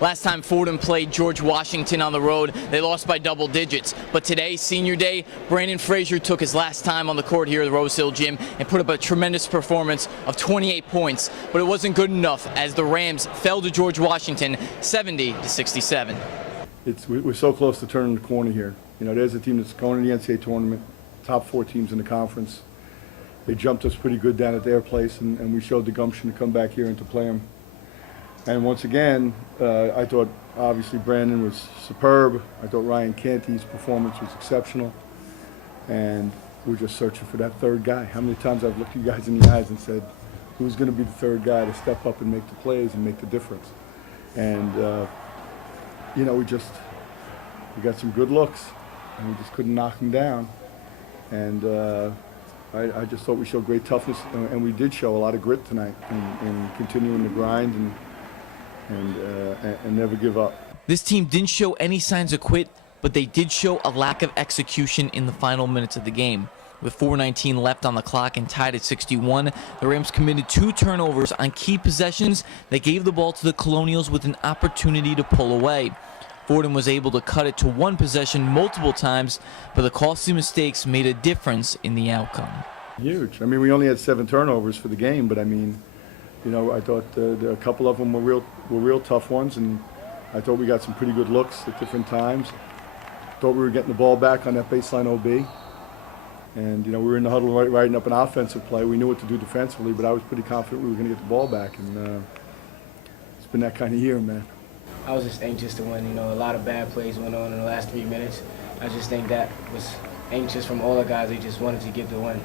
Last time Fordham played George Washington on the road, they lost by double digits. But today, senior day, Branden Frazier took his last time on the court here at the Rose Hill Gym and put up a tremendous performance of 28 points. But it wasn't good enough as the Rams fell to George Washington 70-67. We're so close to turning the corner here. You know, there's a team that's going to the NCAA tournament, top 4 teams in the conference. They jumped us pretty good down at their place, and we showed the gumption to come back here and to play them. And once again, I thought obviously Branden was superb. I thought Ryan Canty's performance was exceptional. And we're just searching for that third guy. How many times I've looked you guys in the eyes and said, who's going to be the third guy to step up and make the plays and make the difference? And, you know, we got some good looks, and we just couldn't knock them down. And I just thought we showed great toughness, and we did show a lot of grit tonight in continuing the grind and never give up. This team didn't show any signs of quit, but they did show a lack of execution in the final minutes of the game. With 4:19 left on the clock and tied at 61, the Rams committed 2 turnovers on key possessions that gave the ball to the Colonials with an opportunity to pull away. Fordham was able to cut it to 1 possession multiple times, but the costly mistakes made a difference in the outcome. Huge. I mean, we only had 7 turnovers for the game, but I mean, you know, I thought a couple of them were real tough ones, and I thought we got some pretty good looks at different times. Thought we were getting the ball back on that baseline OB, and you know, we were in the huddle writing up an offensive play. We knew what to do defensively, but I was pretty confident we were going to get the ball back, and it's been that kind of year, man. I was just anxious to win. You know, a lot of bad plays went on in the last 3 minutes. I just think that was anxious from all the guys. They just wanted to get the win.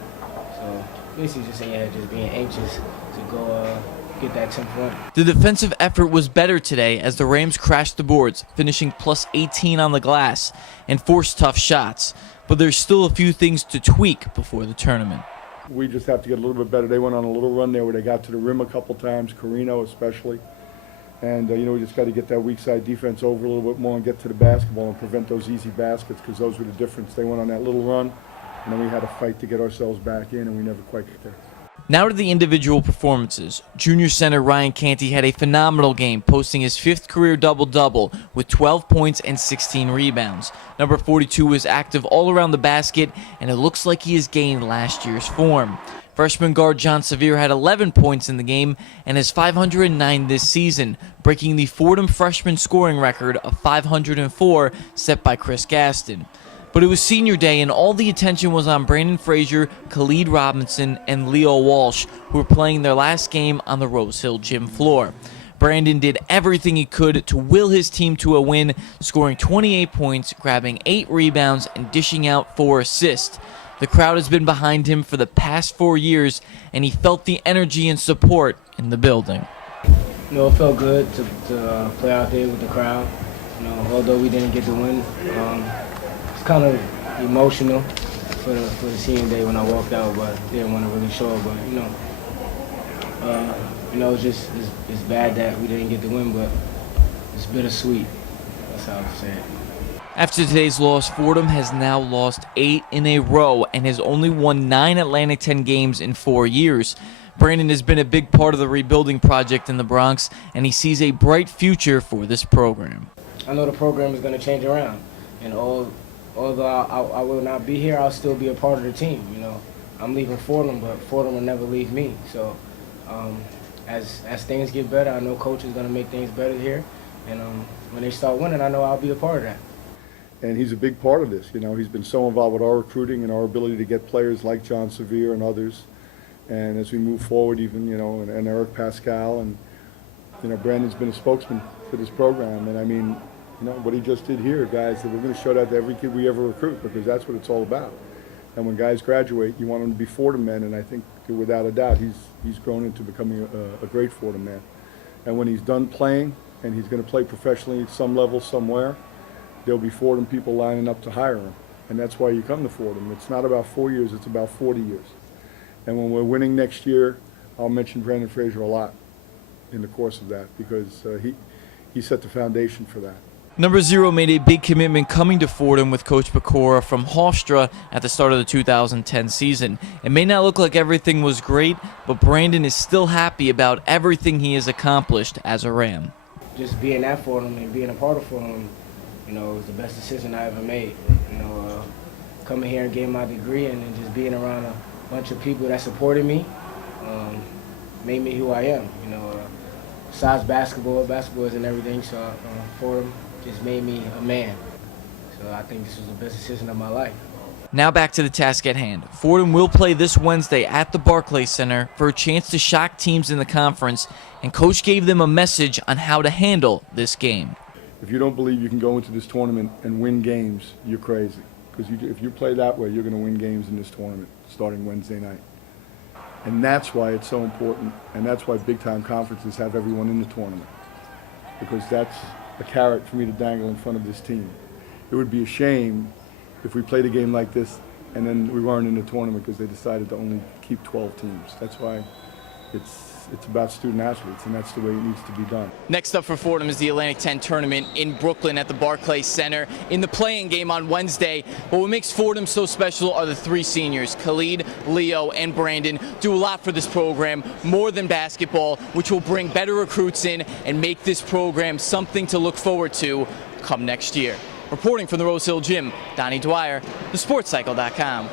So basically just saying, just being anxious to go get that 10th win. The defensive effort was better today as the Rams crashed the boards, finishing plus 18 on the glass and forced tough shots. But there's still a few things to tweak before the tournament. We just have to get a little bit better. They went on a little run there where they got to the rim a couple times, Carino especially. And, you know, we just got to get that weak side defense over a little bit more and get to the basketball and prevent those easy baskets, because those were the difference. They went on that little run, and then we had to fight to get ourselves back in, and we never quite got there. Now to the individual performances. Junior center Ryan Canty had a phenomenal game, posting his 5th career double-double with 12 points and 16 rebounds. Number 42 was active all around the basket, and it looks like he has gained last year's form. Freshman guard John Sevier had 11 points in the game and has 509 this season, breaking the Fordham freshman scoring record of 504 set by Chris Gaston. But it was senior day, and all the attention was on Branden Frazier, Khalid Robinson, and Leo Walsh, who were playing their last game on the Rose Hill gym floor. Branden did everything he could to will his team to a win, scoring 28 points, grabbing 8 rebounds, and dishing out 4 assists. The crowd has been behind him for the past 4 years, and he felt the energy and support in the building. You know, it felt good to play out there with the crowd. You know, although we didn't get the win, it's kind of emotional for the senior day when I walked out, but didn't want to really show it. But you know, it's bad that we didn't get the win, but it's bittersweet. That's how I say it. After today's loss, Fordham has now lost 8 in a row and has only won 9 Atlantic 10 games in 4 years. Branden has been a big part of the rebuilding project in the Bronx, and he sees a bright future for this program. I know the program is going to change around, and although I will not be here, I'll still be a part of the team. You know, I'm leaving Fordham, but Fordham will never leave me. So as things get better, I know Coach is going to make things better here, and when they start winning, I know I'll be a part of that. And he's a big part of this. You know, he's been so involved with our recruiting and our ability to get players like John Sevier and others. And as we move forward, even, you know, and Eric Pascal, and, you know, Branden's been a spokesman for this program. And I mean, you know, what he just did here, guys, that we're going to show that to every kid we ever recruit, because that's what it's all about. And when guys graduate, you want them to be Fordham men, and I think without a doubt he's grown into becoming a great Fordham man. And when he's done playing, and he's going to play professionally at some level somewhere, there'll be Fordham people lining up to hire him. And that's why you come to Fordham. It's not about 4 years, it's about 40 years. And when we're winning next year, I'll mention Branden Frazier a lot in the course of that, because he set the foundation for that. Number 0 made a big commitment coming to Fordham with Coach Pecora from Hofstra at the start of the 2010 season. It may not look like everything was great, but Branden is still happy about everything he has accomplished as a Ram. just being at Fordham and being a part of Fordham, you know, was the best decision I ever made. You know, coming here and getting my degree and then just being around a bunch of people that supported me made me who I am. You know, besides basketball isn't everything, so Fordham just made me a man. So I think this was the best decision of my life. Now back to the task at hand. Fordham will play this Wednesday at the Barclays Center for a chance to shock teams in the conference, and Coach gave them a message on how to handle this game. If you don't believe you can go into this tournament and win games, you're crazy. Because if you play that way, you're going to win games in this tournament starting Wednesday night. And that's why it's so important, and that's why big-time conferences have everyone in the tournament. Because that's a carrot for me to dangle in front of this team. It would be a shame if we played a game like this and then we weren't in the tournament because they decided to only keep 12 teams. That's why it's about student athletes, and that's the way it needs to be done. Next up for Fordham is the Atlantic 10 tournament in Brooklyn at the Barclays Center in the play-in game on Wednesday. But what makes Fordham so special are the three seniors, Khalid, Leo, and Branden, do a lot for this program, more than basketball, which will bring better recruits in and make this program something to look forward to come next year. Reporting from the Rose Hill Gym, Donnie Dwyer, thesportscycle.com.